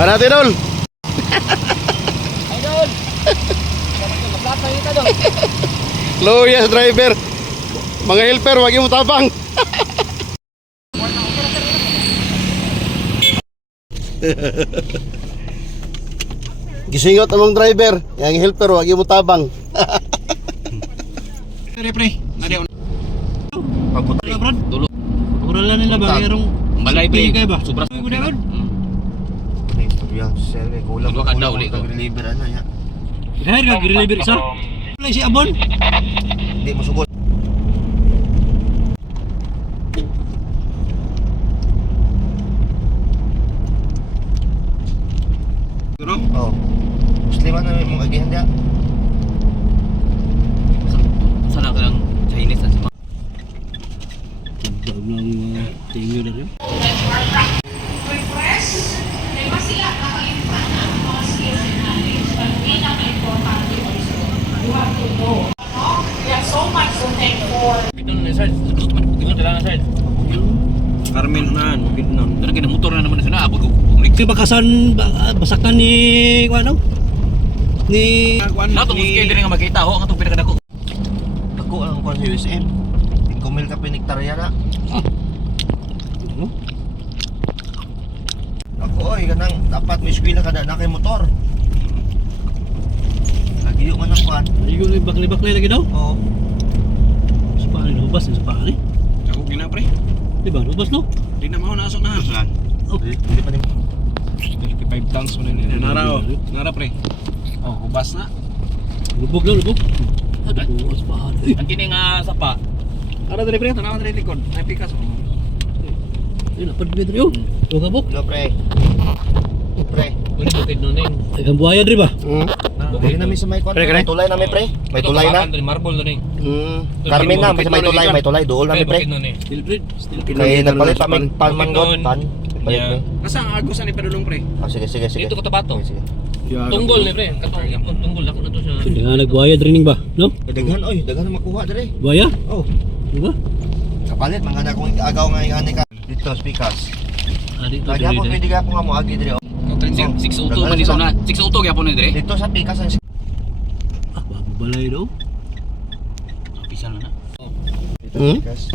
Panatirol. Idol. Maplata kita dong. Loyas driver. Mga helper, wag mo tabang. Gisingot among driver, yang helper wag mo tabang. Pre. Nadi on. Pagputri. Dulo. Uralan nila ba erong Balay pre. kay ba? Sobra. Gudaon. Yang sel kulang Dua kada uli ko. Deliver ana ya. Dahil ka deliver isa. Wala si Abon. Di mo sugod. Turong. Oh. Musliman na mong agihan dia. Sana ka lang Chinese at sama. Bagong tingin na rin. Ito na sir. Ito na lang sir. Carmen na, bukid na. Ano kina motor na naman na abot ko. Di bakasan basakan ni ano? Ni Nato mo skate rin nga makita ho ang atong pinakadako. Ako ang kuan sa USM. 5,000 ka pinektarya na. ano? Ako oy kanang dapat may eskwela kada na kay motor. Lagi yo man ang kuan. Ayun ni bakli lagi daw. Oo. Sa pare lubas sa pare. Ako gina pre. Di ba lubas no? Di na mao naasok na. Oh. Hindi pa ni 35 tons mo ni nara oh. Nara pre. Oh, hubas na. Lubog daw lubog. Aduh, sa pare. Ang kini nga sapa. Ara diri pre, tanaw diri likod. Ay pikas oh. Ayun, napad dito yun. Huwag ka buk. Hello pre. Pre. Ano bukid nun eh? Ay, kang buhaya diri ba? Dili na mi sa may kuan. May tulay na mi pre. May tulay na. Marble na rin. Carmen na may tulay dool na mi pre. Steel bridge. Steel Kay nagpalit pa may palmanggot pan. Palit mi. Asa ang agos ani padulong pre? Ah sige. Dito ko tabato. Sige. Tunggol ni pre. Katong tunggol ako na to siya. Hindi nga nagbuhaya diri ba? No? Daghan oy, daghan na makuha dire. Buhaya? Oh. Di ba? Kapalit mangana kong agaw nga ingani ka. Dito speakers. Dito Lagi ako pwede ka po nga mo agi dire. 6 auto man dito na. 6 auto gyapon ni dire. Dito sa pikas ang Ah, bago balay daw. Opisyal na na. speakers.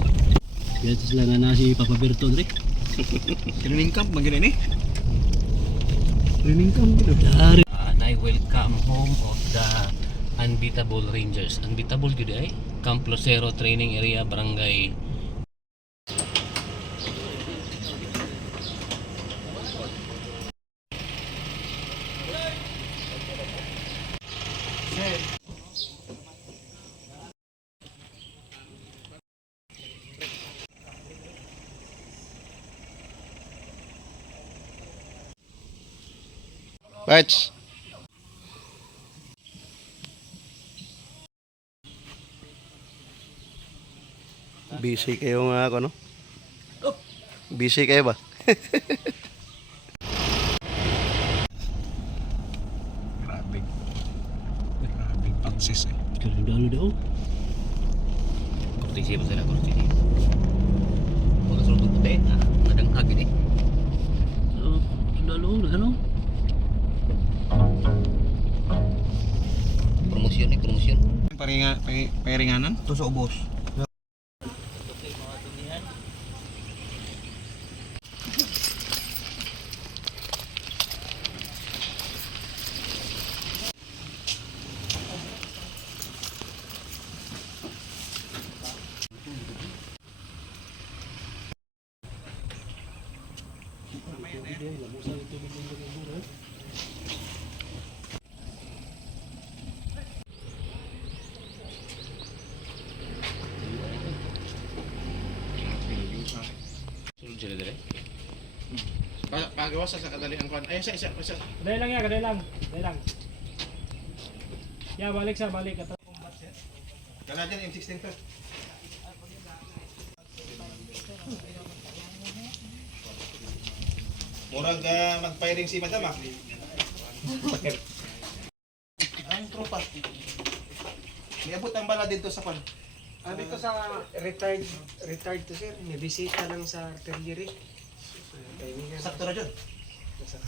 Kaya sila nga na si Papa Berto diri. Training camp magina ni. Training camp dito. Dari. I welcome home of the Unbeatable Rangers. Unbeatable gyud ay Camp Lucero Training Area Barangay. Batch. Busy kayo nga ako, no? Busy kayo ba? Grabe. Grabe paksis eh. Kalindalo daw. Kurtisi pa sila kurtisi. Mga sulod puti. Kadang agad eh. So, sundalo, ano? Promosyon ni promosyon. Paringanan. Ito sa ubos. Sulod sila dire. Pagawas sa kadalian kuan. Ay isa. Kadali lang ya, kadali lang. Ya, balik sa balik. Kana dyan M16 to. Murag mag-firing si Madam ah. Ang tropa. Niabot ang bala dito sa pan. Dito sa retired to sir, may bisita lang sa artillery. Sakto na dyan. So,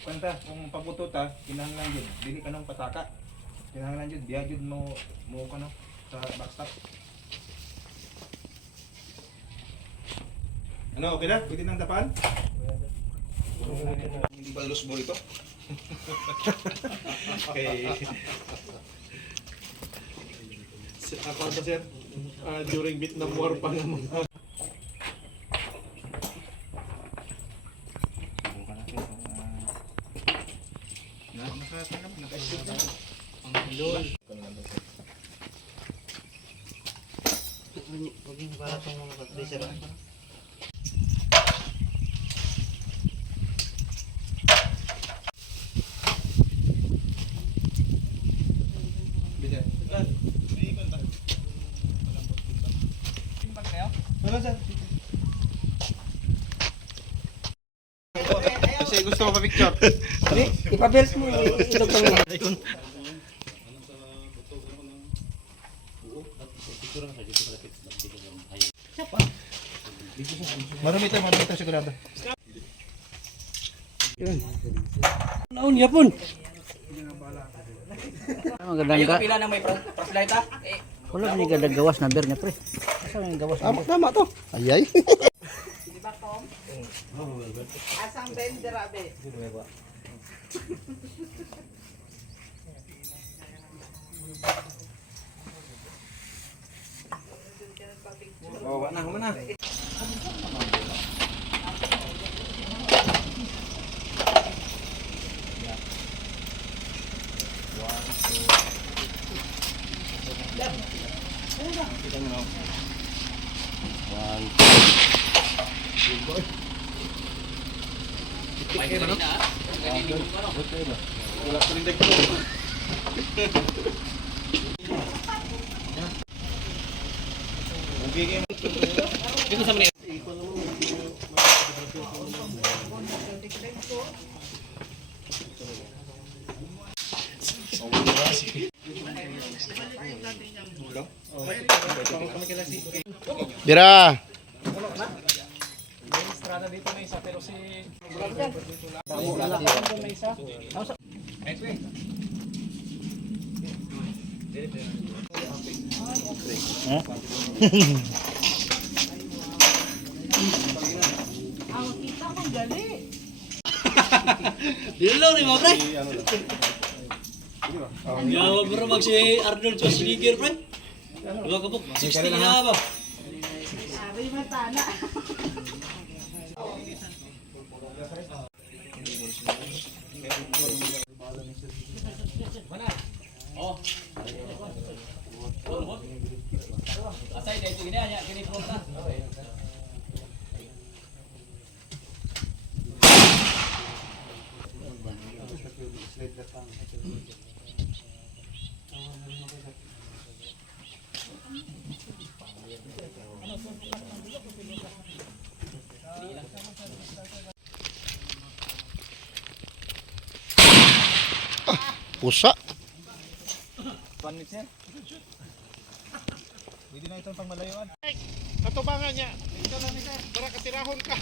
kanta, kung pabutot ha, kinahanglan yun. Dili ka nang pataka. Kinahanglan yun, biya yun mo ka no, sa backstop. Ano, okay na? Pwede nang tapan? Hindi ba loose ball ito? Okay. Ako ba sir? During Vietnam War pa naman. Kasi gusto ko pa-picture. Ipabelt mo. Ilog lang. Marami tayo sigurado. Naon yapon. Magandang ka. Pila na may flashlight ha? Wala ni gadag gawas na ber niya pre. Asa may gawas na ber? Tama to. Ayay. Asang benderabe. Oh, wala na. Dito sa Manila. Dira. Estrada dito na isa pero si Dilo ni mo pre. Yawa bro mag si Arnold Schwarzenegger pre. Dua kabuk 60 na ba? Sabi matana. Asay dito gini anya kini pronta. Pusa. Pwede na itong pangmalayuan. Katubangan niya. Ito na ni sir. Para katirahon ka.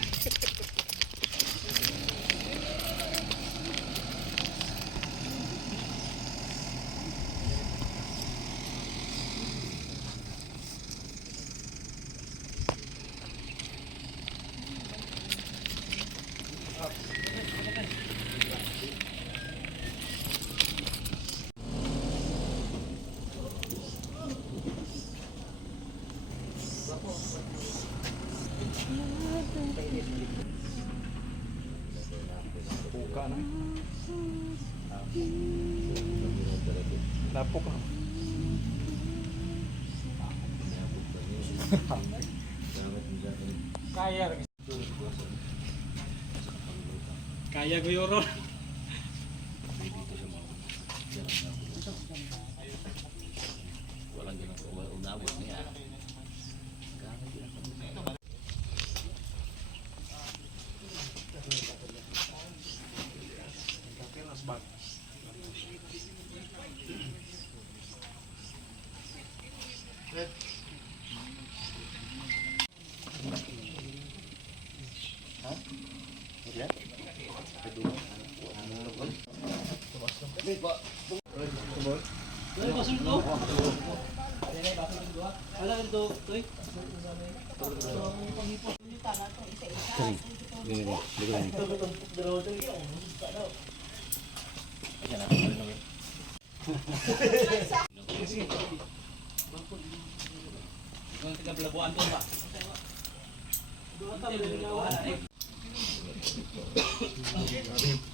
Lapok lang. kaya ko yoro.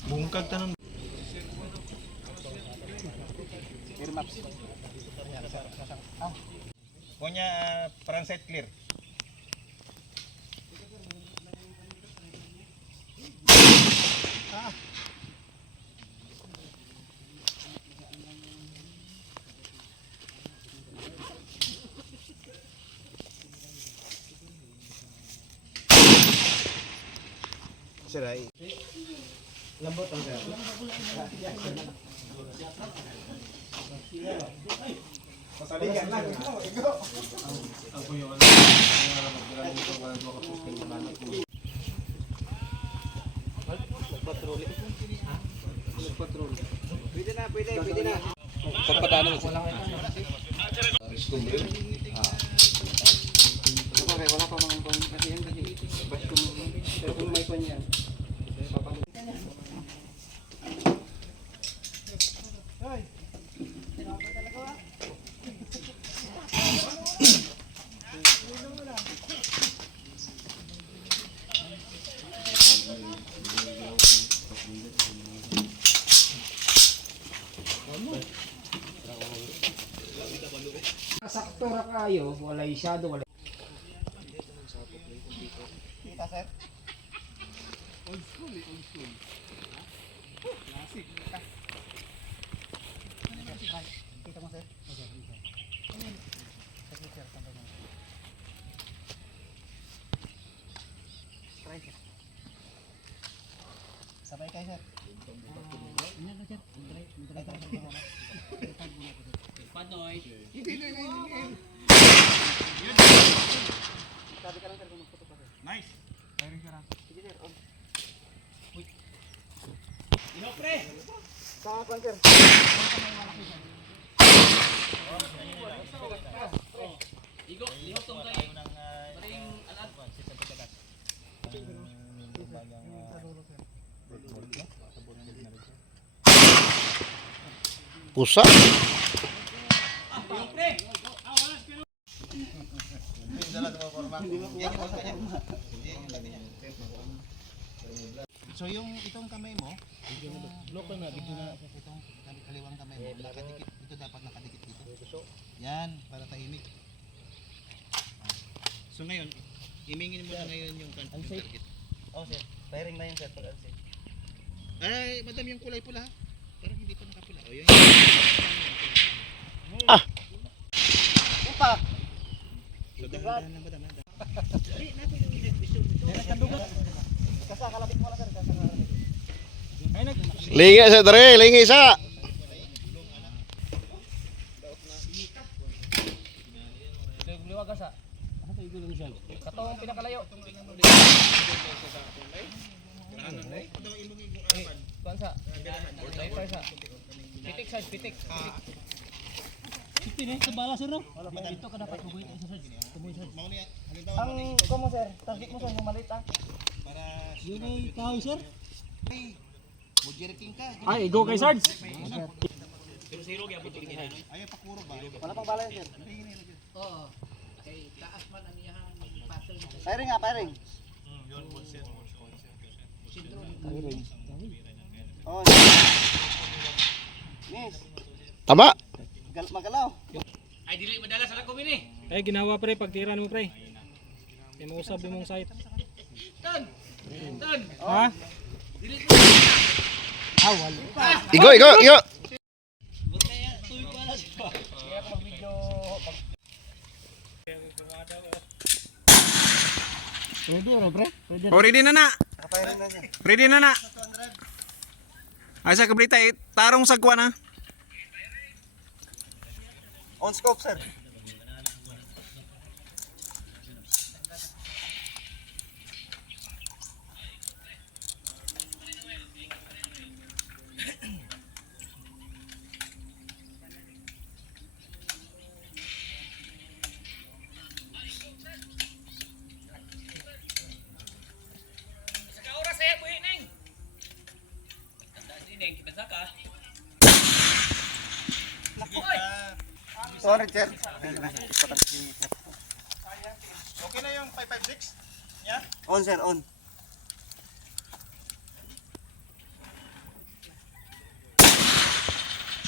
Bungkag tanong. Punya front side clear. Siray. Lambot ang sir. Pasaligan lang. Ikaw. Ako yung ano. Pwede na, pwede na. Pagpadaan mo. Wala pa mga kon kasi yan kasi pero kung may kon yan. Sakto ra kayo, walay shadow, walay. Kita sir. Kita mo sir. Sabay kayo sir. Panoy. Nice. Firing sir. Sige sir. Ino pre. Sa kon sir. Igo, liho tong kay. Maring alat. Pusa. So yung itong kamay mo, local na dito na itong kaliwang kamay mo, nakadikit dito, dapat nakadikit dito. Yan, para tahimik. So ngayon, imingin mo na ngayon yung target. Oh sir, firing na yun sir pag unsafe. Ay, madam yung kulay pula. Parang hindi pa nakapula. O yun. Ah! Upa! So dahan-dahan lang madam. Kasakalapit mo na sir, kasakalapit. Lingi sa dere, lingi sa. Liwag ka sa. Ano to igo lang siya? Katong pinakalayo. Kuan sa. Left sa. Pitik size, pitik. Pitin sa bala sir no. Dito ka dapat bubuit sa sir. Ang komo sir, target mo sir, mamalit ah. Para Yun ay kahoy sir. Mujeriking ka. Ay, go kay Sarge. Ayaw pakuro ba? Wala pang bala yan sir. Oo. Kay taas man ang iyang pattern. Firing nga, firing. Oh. Miss, Tama. magalaw. Ay dili madala sa lakom ini. Ay ginawa pre pagtiran mo pre. Kay mo usab imong site. Ton. Ton. Ha? Dili Awal. Igo, igo, igo. Oh, ready na na. Ready na na. Ay sa kabrita, tarong sagwa na. On scope, sir. 200 sir. Okay na yung 556? Yeah? On sir, on.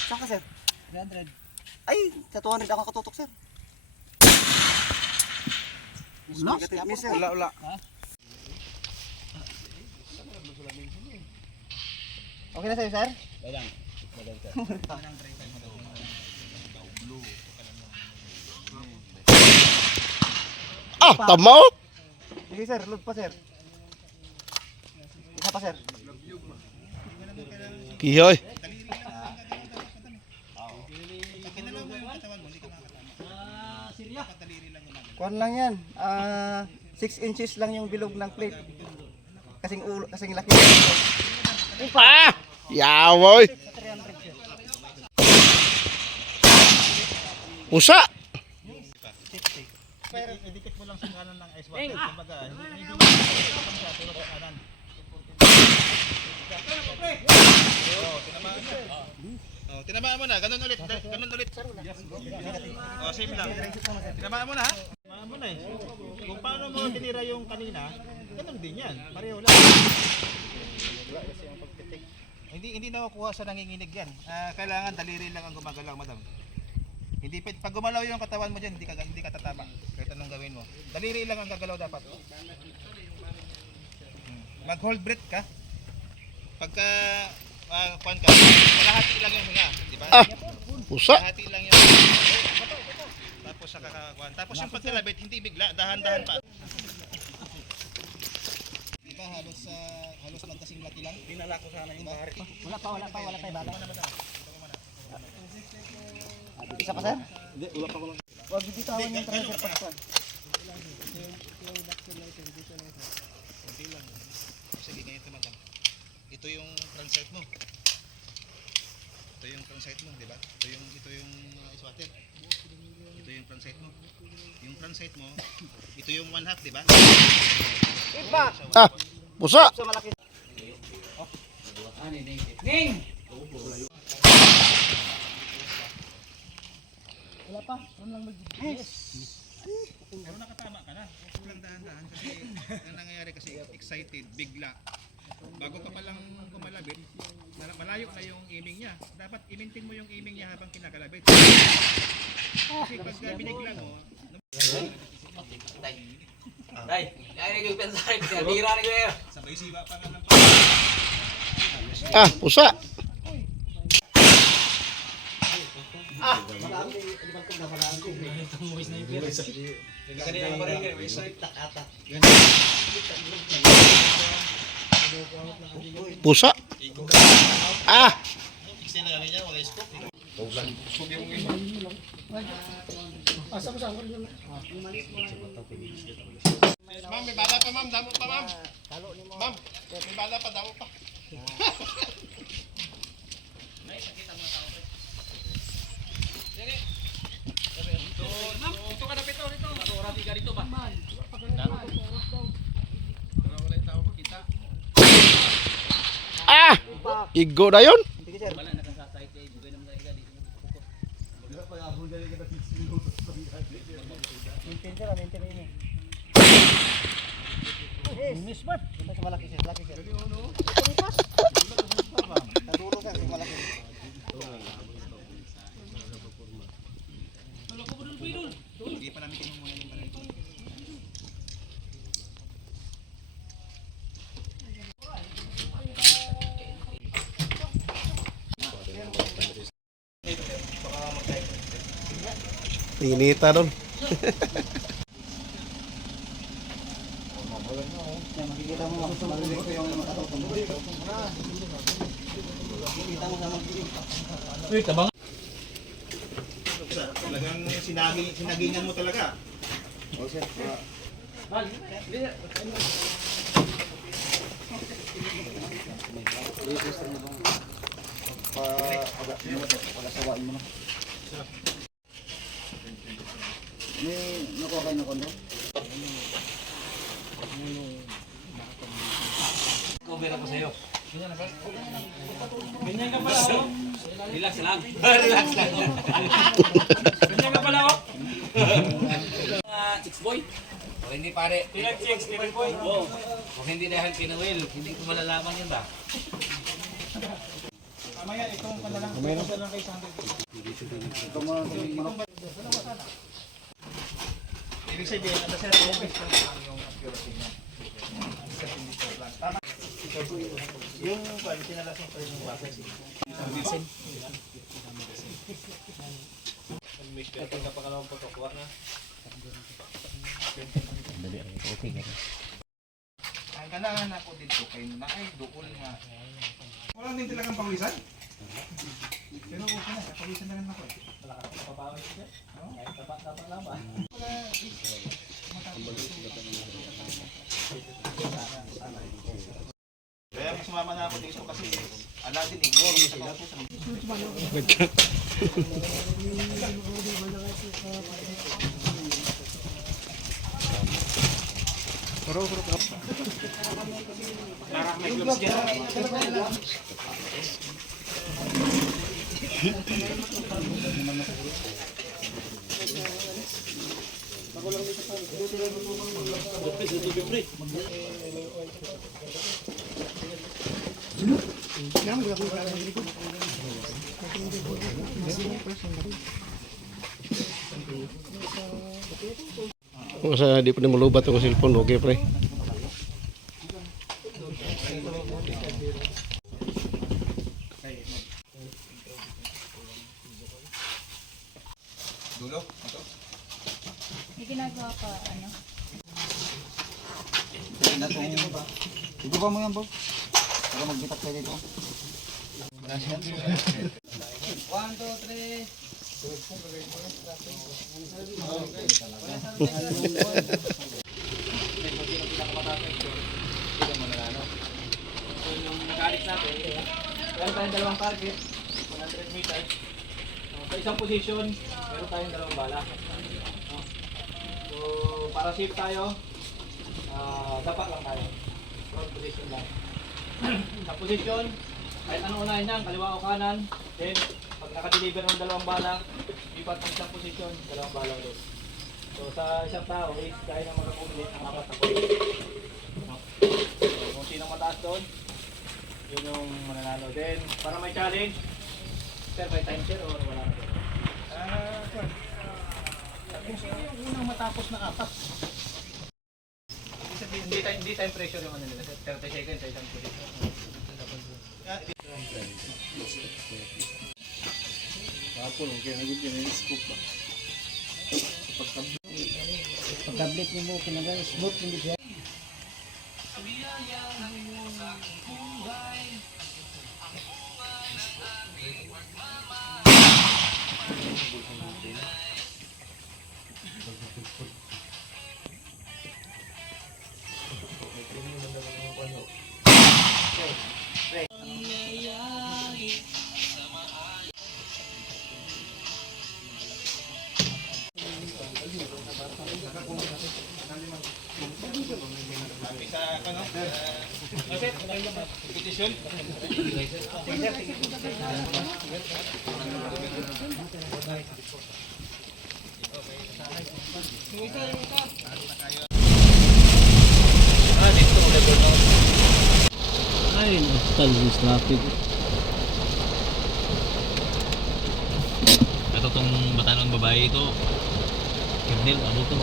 Saan ka sir? 300. Ay, sa 200 ako katutok sir. Wala. Wala. Okay na sa'yo sir? Ah, tama. Sige sir, load pa sir. Isa pa sir. Kihoy. Kuan lang yan. 6 inches lang yung bilog ng plate. Kasing ulo, kasing laki. Ah! Yawoy. Pusa. Pero idikit mo lang sa kanan ng ice water. Kumbaga, hindi mo siya pero sa kanan. Oh, tinamaan mo na. Ganun ulit. Ganun ulit. Oh, same lang. Tinamaan mo na ha. Tinamaan mo na eh. Kung paano mo tinira yung kanina, ganun din yan. Pareho lang. Hindi nakukuha sa nanginginig yan. Kailangan daliri lang ang gumagalaw, madam. Hindi pag gumalaw yung katawan mo diyan, hindi ka tatama. Kahit anong gawin mo. Daliri lang ang gagalaw dapat. Mag-hold breath ka. Pagka kuan ka, kalahati lang yung hinga, di ba? Ah, pusa. Kalahati lang yung tapos sa kakakuan. Tapos yung pagkalabit, hindi bigla, dahan-dahan pa. Di ba halos lang kasing laki lang? Dinala ko sana yung bahari. Wala tayo bala. Isa pa sir? Hindi, wala pa ko lang. Wag bitawan yung driver pa. Sige, ganito madam. Ito yung transite mo. Ito yung transite mo, di ba? Ito yung ice water. Ito yung transite mo. Yung transite mo, ito yung 1/2, di ba? Ah, pusa. Pero nakatama ka na. Huwag lang dahan-dahan kasi ang nangyayari kasi excited, bigla. Bago ka palang kumalabit, malayo na yung aiming niya. Dapat i-maintain mo yung aiming niya habang kinakalabit. Kasi pag binigla mo, sabay siba pa nga ng Ah, pusa. Pusa. Ah, Ma'am, may bala pa ma'am, damo pa ma'am. Ma'am, may bala pa, damo pa. ah. Igo na yun. Sige sir. Maintain sir, maintain na yun. Miss ba? Ito sa malaki sir, malaki sir. Nadulo sir, sa malaki. Hindi pa namin kinumuna yung baril. Inita doon. Makikita mo, marinig ko yung makatutong. Makikita mo sa mag-iing. Talagang sinagingan mo talaga. O sir. Pagasawain mo na. May nakuha kayo na kondo? Cover ako sa'yo. Ganyan ka pala. Relax lang. Relax lang. boy. O hindi pare. Pinag-checks, Stephen Boy. Kung hindi dahil kina Will, hindi ko malalaman yun ba? Mamaya, itong panalang. Ito lang kay Sandro. Ibig sabihin, ang sir, obvious lang yung accuracy niya. Tama. Yung sinalas mo pa yung basa. Ito ka pa kalawang pagkakuha na. Ang kailangan ako dito kay na ay doon nga. Wala din talagang pawisan. Pero okay na, pawisan na rin ako. Wala ka papawis siya. Kahit tapa lang ba? Kaya sumama na ako dito kasi ala din Kung sa di pa na malubat ang cellphone, okay pre. Dulo? Ito? May ginagawa pa, ano? Iguba mo yan, Bob. Para magbitak tayo dito. 1, 2, 3. Meron tayong dalawang target, 100 meters. Sa isang position, meron tayong dalawang bala. So, para safe tayo, dapat lang tayo. Front position lang. Sa position, kahit anong unahin niyan, kaliwa o kanan, then pag nakadeliver ng dalawang bala, ipat ang isang posisyon, dalawang bala ulit. So sa isang tao is kaya na mag-accumulate ng apat na posisyon. So kung sino mataas doon, yun yung mananalo. Then para may challenge, sir, may time share or wala na? Kung sino yung unang matapos na apat? Hindi time pressure yung ano nila, 30 seconds sa isang posisyon. Pagkablit mo mo, kinagal, smooth hindi siya. Petition? Dito ko level na. Ay, nastal yung traffic. Ito tong bata ng babae ito. Kernel, ano to?